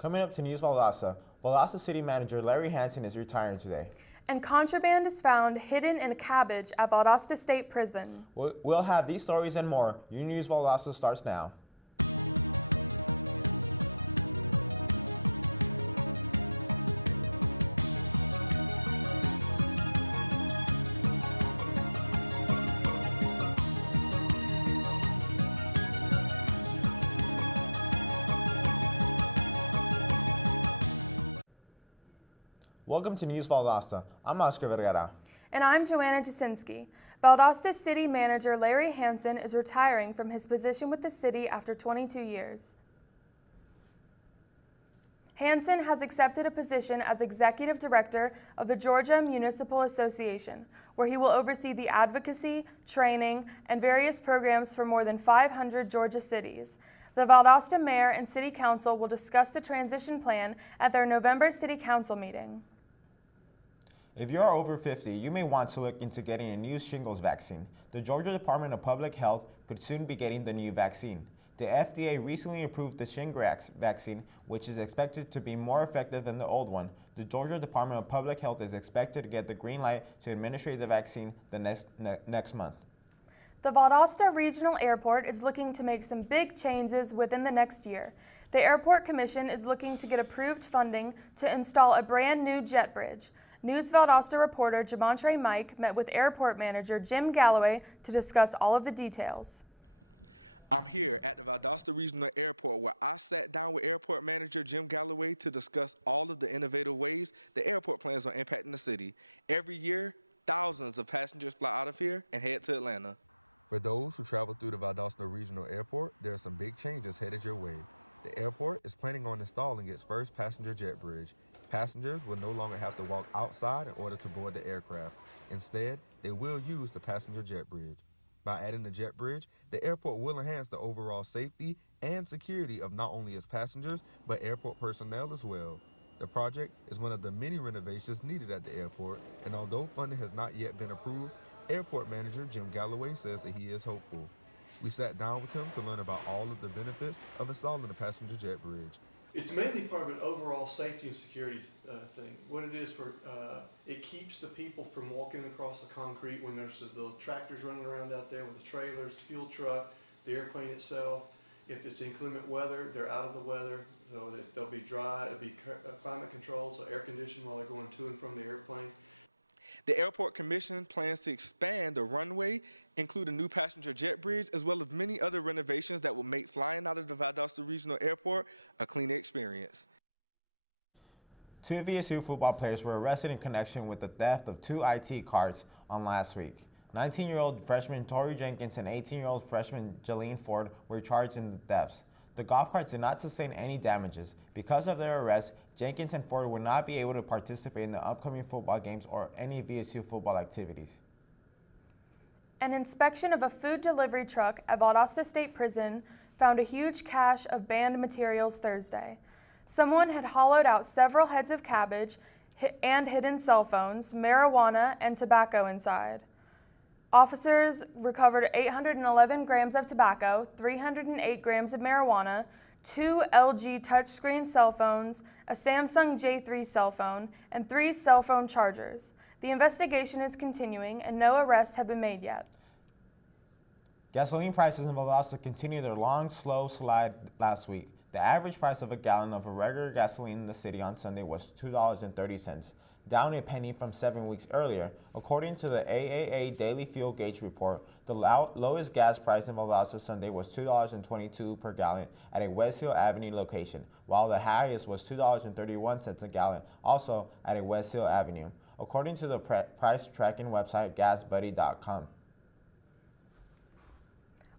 Coming up to News Valdosta, Valdosta City Manager Larry Hansen is retiring today. And contraband is found hidden in a cabbage at Valdosta State Prison. We'll have these stories and more. Your News Valdosta starts now. Welcome to News Valdosta. I'm Oscar Vergara. And I'm Joanna Jasinski. Valdosta City Manager Larry Hansen is retiring from his position with the city after 22 years. Hansen has accepted a position as Executive Director of the Georgia Municipal Association, where he will oversee the advocacy, training, and various programs for more than 500 Georgia cities. The Valdosta Mayor and City Council will discuss the transition plan at their November City Council meeting. If you are over 50, you may want to look into getting a new shingles vaccine. The Georgia Department of Public Health could soon be getting the new vaccine. The FDA recently approved the Shingrix vaccine, which is expected to be more effective than the old one. The Georgia Department of Public Health is expected to get the green light to administer the vaccine next month. The Valdosta Regional Airport is looking to make some big changes within the next year. The Airport Commission is looking to get approved funding to install a brand new jet bridge. News Valdosta reporter Jamontre Mike met with Airport Manager Jim Galloway to discuss all of the details. I'm here at the Valdosta Regional Airport where I sat down with Airport Manager Jim Galloway to discuss all of the innovative ways the airport plans on impacting the city. Every year, thousands of passengers fly out of here and head to Atlanta. For those who travel through the Valdosta Regional Airport, there are some big changes headed your way. The airport is planning on installing its first passenger jet bridge. Passengers will no longer have to walk outside in order to board the aircraft. Instead, they will use the passenger jet bridge. By adding the jet bridge, the airport will enhance the overall safety and security of not only its passengers, but airport personnel as well. The project is one of the many renovations needed at the airport, and although funding has not yet been approved, Airport Manager Jim Galloway says that he is hopeful. We sat down with him to learn about all of the benefits of installing the passenger jet bridge. It's mainly part of an overall safety and security thing. What it is for, it keeps the people from walking across the concrete when there's the tractors running around out there with the trailers, the fuel truck, the airplane itself. If it's inclement weather, they're out of the weather, so that they'll be dry, it'll be climate controlled, so air conditioned while they're going to and from the airplane. The Airport Commission plans to expand the runway, include a new passenger jet bridge, as well as many other renovations that will make flying out of the Valdosta Regional Airport a cleaner experience. 2 VSU football players were arrested in connection with the theft of 2 IT cards on last week. 19-year-old freshman Tori Jenkins and 18-year-old freshman Jalene Ford were charged in the thefts. The golf carts did not sustain any damages. Because of their arrest, Jenkins and Ford will not be able to participate in the upcoming football games or any VSU football activities. An inspection of a food delivery truck at Valdosta State Prison found a huge cache of banned materials Thursday. Someone had hollowed out several heads of cabbage and hidden cell phones, marijuana, and tobacco inside. Officers recovered 811 grams of tobacco, 308 grams of marijuana, 2 LG touchscreen cell phones, a Samsung J3 cell phone, and 3 cell phone chargers. The investigation is continuing and no arrests have been made yet. Gasoline prices in Valdosta continued their long, slow slide last week. The average price of a gallon of a regular gasoline in the city on Sunday was $2.30, down a penny from 7 weeks earlier. According to the AAA Daily Fuel Gauge report, the lowest gas price in Valdosta Sunday was $2.22 per gallon at a West Hill Avenue location, while the highest was $2.31 a gallon, also at a West Hill Avenue, according to the price tracking website gasbuddy.com.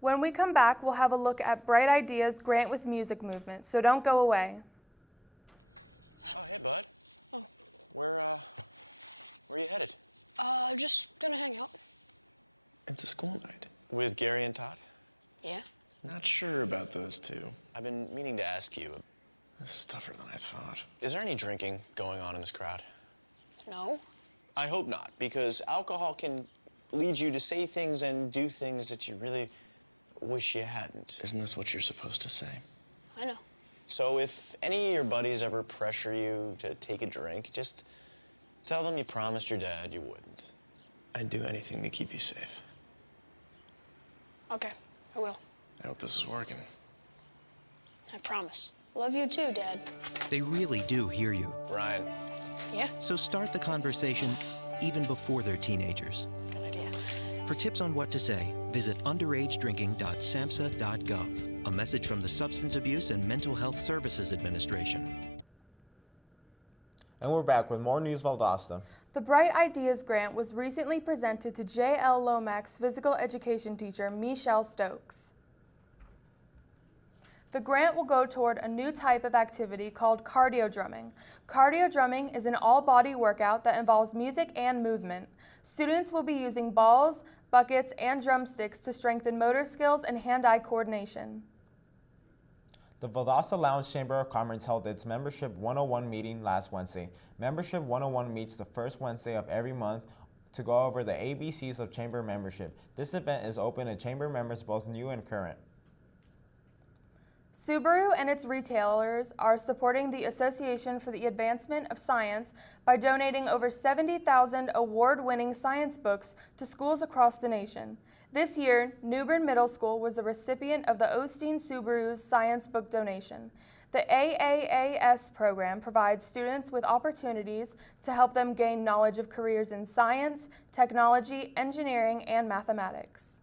When we come back, we'll have a look at Bright Ideas Grant with Music movement, so don't go away. Oh, hey, bud. Oh. Where are you headed? Just gonna hang out. It's a school night. With Gary and Todd? Yeah. Not sure about those two. I've been meaning to ask you. This is tougher than I thought. Is there any drinking going on in this crowd? No. I hope not, because alcohol can lead you to say things and do things that you really wish you hadn't. Isn't this what you're supposed to say? I know. So if any of your buddies ever pressure you to take a drink, just tell them you promised your dad you wouldn't. I'd do anything to keep you safe. Okay, I will. I hope this is working. I promise. Love you too, Dad. They really do hear you. Ryan. Yeah? So start the conversation even before they're teenagers. Good idea. For tips on what to say, visit underagedrinking.samhsa.gov. A message from the Substance Abuse and Mental Health Services Administration. And we're back with more news Valdosta. The Bright Ideas Grant was recently presented to J.L. Lomax's physical education teacher, Michelle Stokes. The grant will go toward a new type of activity called cardio drumming. Cardio drumming is an all-body workout that involves music and movement. Students will be using balls, buckets, and drumsticks to strengthen motor skills and hand-eye coordination. The Valdosta Lounge Chamber of Commerce held its Membership 101 meeting last Wednesday. Membership 101 meets the first Wednesday of every month to go over the ABCs of Chamber membership. This event is open to Chamber members both new and current. Subaru and its retailers are supporting the Association for the Advancement of Science by donating over 70,000 award-winning science books to schools across the nation. This year, New Bern Middle School was the recipient of the Osteen Subaru's science book donation. The AAAS program provides students with opportunities to help them gain knowledge of careers in science, technology, engineering, and mathematics.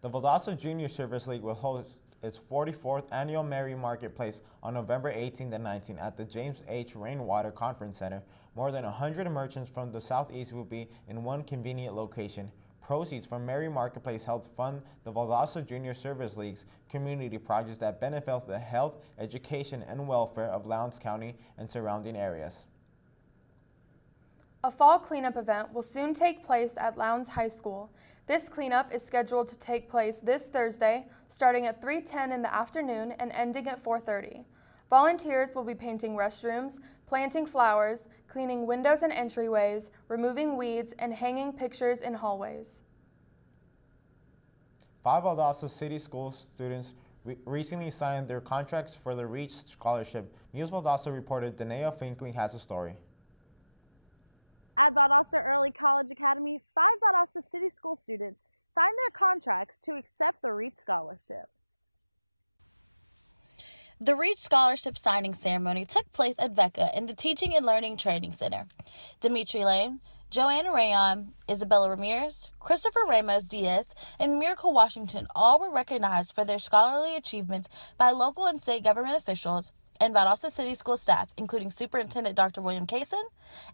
The Valdosta Junior Service League will host its 44th annual Mary Marketplace on November 18th and 19th at the James H. Rainwater Conference Center. More than 100 merchants from the Southeast will be in one convenient location. Proceeds from Mary Marketplace helps fund the Valdosta Junior Service League's community projects that benefit the health, education, and welfare of Lowndes County and surrounding areas. A fall cleanup event will soon take place at Lowndes High School. This cleanup is scheduled to take place this Thursday, starting at 3:10 in the afternoon and ending at 4:30. Volunteers will be painting restrooms, planting flowers, cleaning windows and entryways, removing weeds, and hanging pictures in hallways. 5 Valdosta City School students recently signed their contracts for the REACH scholarship. News Valdosta reporter Danae Finkley has a story. At Valdosta Early College Academy, 5 Valdosta City School students signed their contracts to accept the REACH scholarship. The REACH scholarship signing ceremony took place at VECA in the Teaching and Learning Training Center. Dimitri Lane, Joanna Rayon, Isabella Ramirez, Christopher Ramos Diaz, and Miracle Washington all were recognized for their scholarly achievements by local and state government officials and Valdosta City School staff, including Superintendent Dr. William Kaysen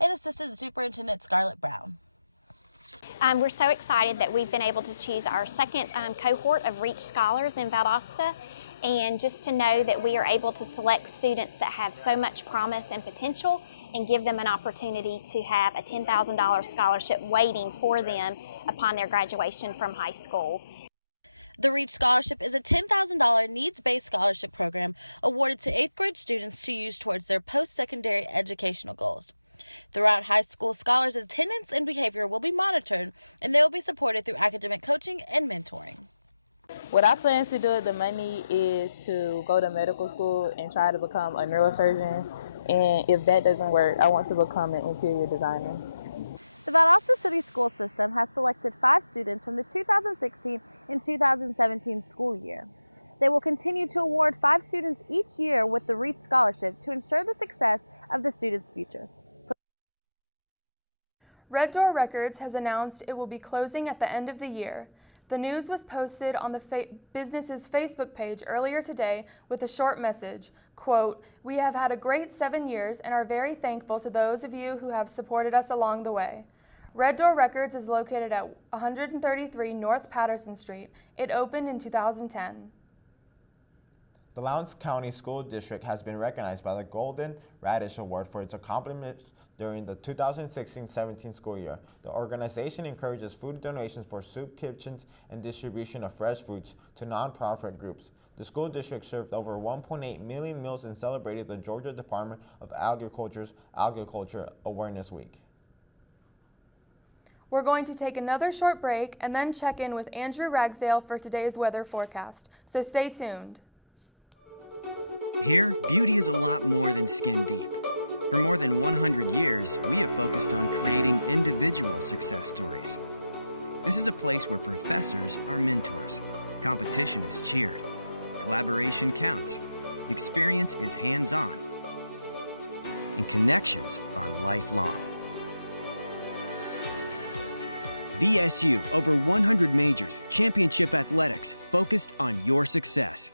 and Assistant Superintendent Scarlett Brown. We're so excited that we've been able to choose our second cohort of REACH scholars in Valdosta, and just to know that we are able to select students that have so much promise and potential and give them an opportunity to have a $10,000 scholarship waiting for them upon their graduation from high school. The REACH Scholarship is a $10,000 needs-based scholarship program awarded to 8th grade students to use towards their post-secondary educational goals. Throughout high school, scholars' attendance and behavior will be monitored, and they will be supported through academic coaching and mentoring. What I plan to do with the money is to go to medical school and try to become a neurosurgeon, and if that doesn't work, I want to become an interior designer. The Valdosta City School System has selected 5 students from the 2016 and 2017 school year. They will continue to award 5 students each year with the REACH scholarship to ensure the success of the students' futures. Red Door Records has announced it will be closing at the end of the year. The news was posted on the business's Facebook page earlier today with a short message, quote, "We have had a great 7 years and are very thankful to those of you who have supported us along the way." Red Door Records is located at 133 North Patterson Street. It opened in 2010. The Lowndes County School District has been recognized by the Golden Radish Award for its accomplishments during the 2016-17 school year. The organization encourages food donations for soup kitchens and distribution of fresh foods to nonprofit groups. The school district served over 1.8 million meals and celebrated the Georgia Department of Agriculture's Agriculture Awareness Week. We're going to take another short break and then check in with Andrew Ragsdale for today's weather forecast, so stay tuned. Here, beauty is a lot more than skin deep. For more than 100 years, we have focused on creating individual success stories. This is a place where professors are mentors, competition is cheered, collaboration counts, experience is hands-on, and connections are lifelong. VSU, over 100 majors, championship athletics, focused on your success.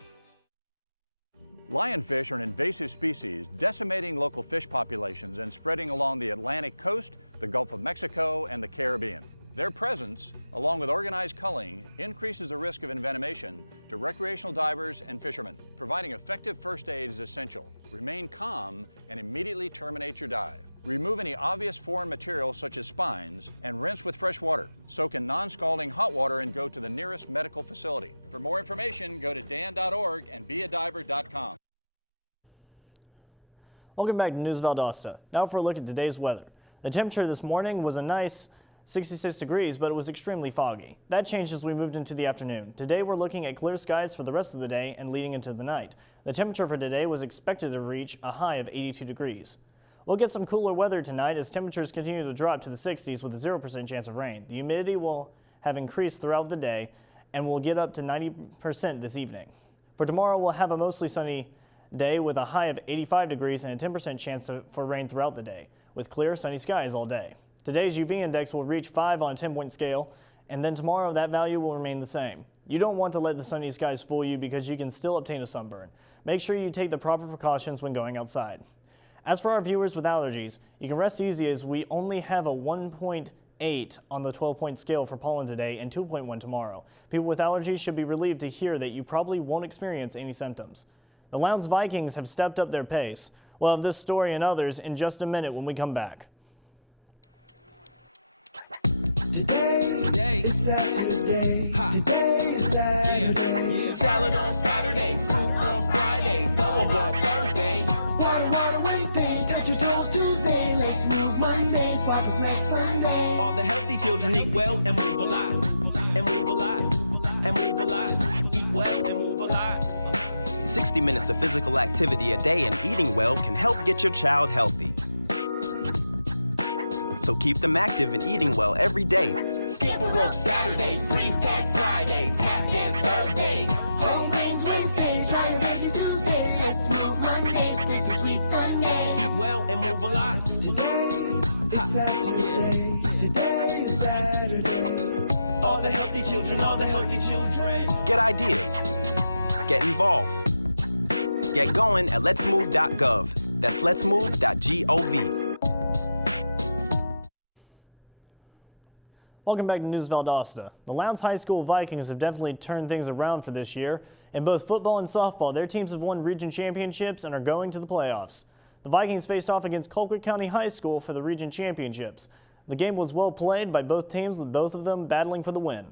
Lionfish are an invasive species decimating local fish populations and spreading along the Atlantic coast, the Gulf of Mexico, and the Caribbean. Their presence, along with organized culling, increases the risk of envenomation to recreational divers and fishermen. Providing effective first aid is essential. Remain calm and immediately terminate your dive. Remove any obvious foreign material such as spines and rinse with fresh water. Soak in non-scalding hot water and go to the nearest medical facility. For more information, go to dan.org and beadiver.com. Welcome back to News Valdosta. Now for a look at today's weather. The temperature this morning was a nice 66 degrees, but it was extremely foggy. That changed as we moved into the afternoon. Today we're looking at clear skies for the rest of the day and leading into the night. The temperature for today was expected to reach a high of 82 degrees. We'll get some cooler weather tonight as temperatures continue to drop to the 60s with a 0% chance of rain. The humidity will have increased throughout the day and will get up to 90% this evening. For tomorrow, we'll have a mostly sunny day with a high of 85 degrees and a 10% chance for rain throughout the day, with clear sunny skies all day. Today's UV index will reach 5 on a 10-point scale, and then tomorrow that value will remain the same. You don't want to let the sunny skies fool you because you can still obtain a sunburn. Make sure you take the proper precautions when going outside. As for our viewers with allergies, you can rest easy as we only have a 1.8 on the 12-point scale for pollen today and 2.1 tomorrow. People with allergies should be relieved to hear that you probably won't experience any symptoms. The Lowndes Vikings have stepped up their pace. We'll have this story and others in just a minute when we come back. Today is Saturday. Today is Saturday. Yeah. Salad on Saturday, fruit on Friday, ball Thursday. Water Wednesday, touch your toes Tuesday. Let's move Mondays, Father's next Sunday. All the healthy children eat well and move a lot. And move a lot. And move a lot. Eat well and move a lot. 60 minutes of physical activity a day and eating well can help get your child healthy. So keep them active and eating well every day. Skip a rope Saturday, freeze tag Friday, tap dance Thursday. Whole grains Wednesday, try a veggie Tuesday. Let's move Monday, split the sweet Sunday. Eat well and move a lot. Today is Saturday. Today is Saturday. All the healthy children, all the healthy children. Get ideas. Get involved. Get going at letsmove.gov. That's letsmove.gov. Welcome back to News Valdosta. The Lowndes High School Vikings have definitely turned things around for this year. In both football and softball, their teams have won region championships and are going to the playoffs. The Vikings faced off against Colquitt County High School for the region championships. The game was well played by both teams, with both of them battling for the win.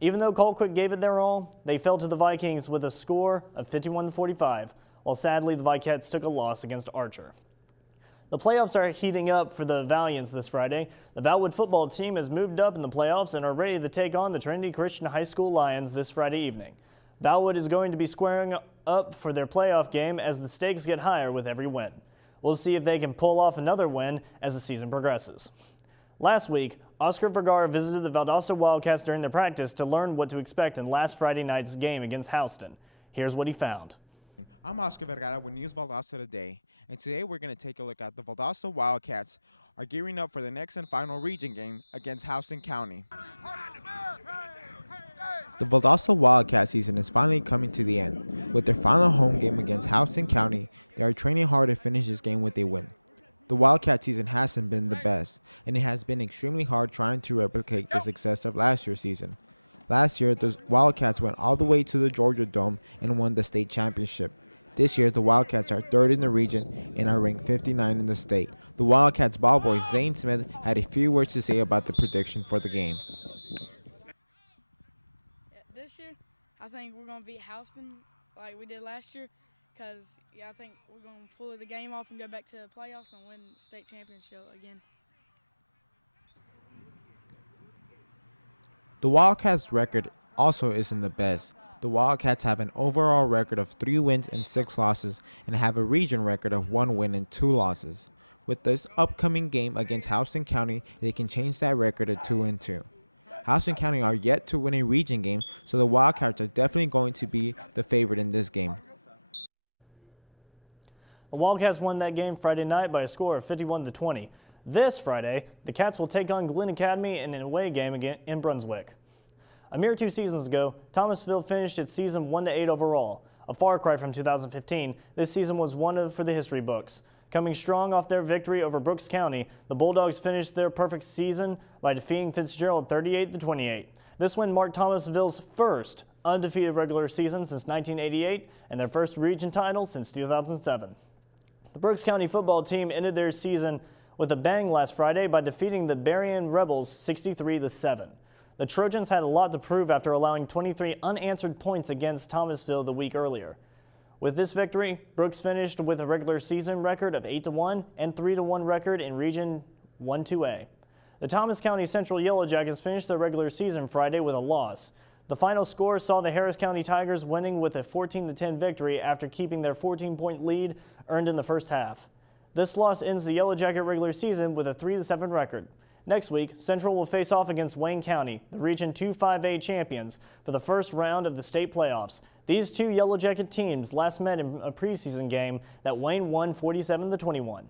Even though Colquitt gave it their all, they fell to the Vikings with a score of 51-45, while sadly the Vikettes took a loss against Archer. The playoffs are heating up for the Valiants this Friday. The Valwood football team has moved up in the playoffs and are ready to take on the Trinity Christian High School Lions this Friday evening. Valwood is going to be squaring up for their playoff game as the stakes get higher with every win. We'll see if they can pull off another win as the season progresses. Last week, Oscar Vergara visited the Valdosta Wildcats during their practice to learn what to expect in last Friday night's game against Houston. Here's what he found. I'm Oscar Vergara with News Valdosta Today, and today we're going to take a look at the Valdosta Wildcats are gearing up for the next and final region game against Houston County. The Valdosta Wildcat season is finally coming to the end. With their final home game against Houston County, they are training hard to finish this game with a win. The Wildcat season hasn't been the best, and it has been extremely hard trying to replicate the success of last year's season. Last year, the Wildcats went all the way to the Georgia Dome and won the state championship. This year, the Wildcats are third in the region and are ranked 59 in the state. The Wildcats ball boy Zane Smith had a few words to say about the prediction for the game. This year, I think we're going to beat Houston like we did last year because, I think we're going to pull the game off and go back to the playoffs and win the state championship again. The Wildcats' record also isn't the best. The Wildcats have an overall record of 3 wins and 6 losses and have a region record of 1 win and 2 losses. With this upcoming game against Houston County, they can change that record to 2-2. Houston County are yet to win a region game, so the Wildcats are definitely going to be the favorite in this game. The Wildcats won that game Friday night by a score of 51-20. This Friday, the Cats will take on Glenn Academy in an away game again in Brunswick. A mere 2 seasons ago, Thomasville finished its season 1-8 overall. A far cry from 2015, this season was one for the history books. Coming strong off their victory over Brooks County, the Bulldogs finished their perfect season by defeating Fitzgerald 38-28. This win marked Thomasville's first undefeated regular season since 1988 and their first region title since 2007. The Brooks County football team ended their season with a bang last Friday by defeating the Berrien Rebels 63-7. The Trojans had a lot to prove after allowing 23 unanswered points against Thomasville the week earlier. With this victory, Brooks finished with a regular season record of 8-1 and 3-1 record in Region 1-2A. The Thomas County Central Yellow Jackets finished their regular season Friday with a loss. The final score saw the Harris County Tigers winning with a 14-10 victory after keeping their 14-point lead earned in the first half. This loss ends the Yellow Jacket regular season with a 3-7 record. Next week, Central will face off against Wayne County, the Region 2-5A champions, for the first round of the state playoffs. These two Yellow Jacket teams last met in a preseason game that Wayne won 47-21.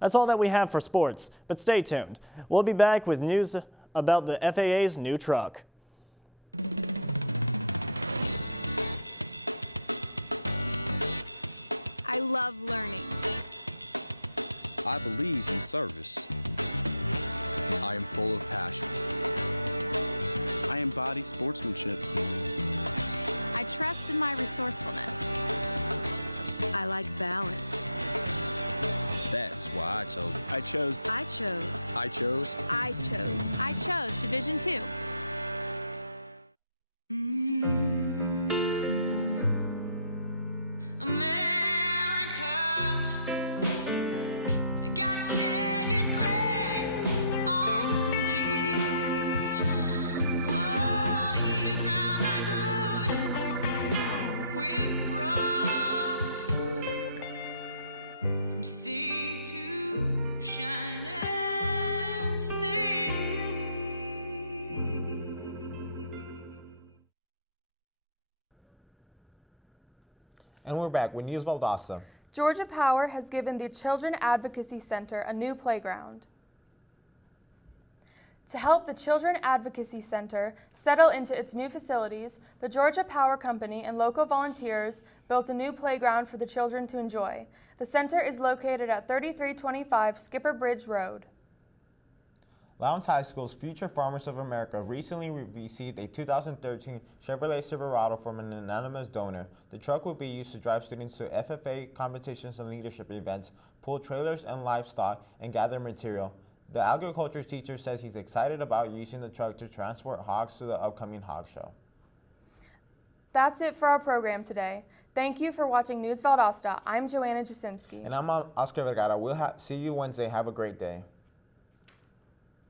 That's all that we have for sports, but stay tuned. We'll be back with news about the FAA's new truck. I love learning. I believe in service. I am full of passion. I embody sportsmanship. I trust in my resourcefulness. I like balance. That's why I chose Division II. And we're back with News Valdosta. Georgia Power has given the Children Advocacy Center a new playground. To help the Children Advocacy Center settle into its new facilities, the Georgia Power Company and local volunteers built a new playground for the children to enjoy. The center is located at 3325 Skipper Bridge Road. Lowndes High School's Future Farmers of America recently received a 2013 Chevrolet Silverado from an anonymous donor. The truck will be used to drive students to FFA competitions and leadership events, pull trailers and livestock, and gather material. The agriculture teacher says he's excited about using the truck to transport hogs to the upcoming hog show. That's it for our program today. Thank you for watching News Valdosta. I'm Joanna Jasinski. And I'm Oscar Vergara. We'll see you Wednesday. Have a great day.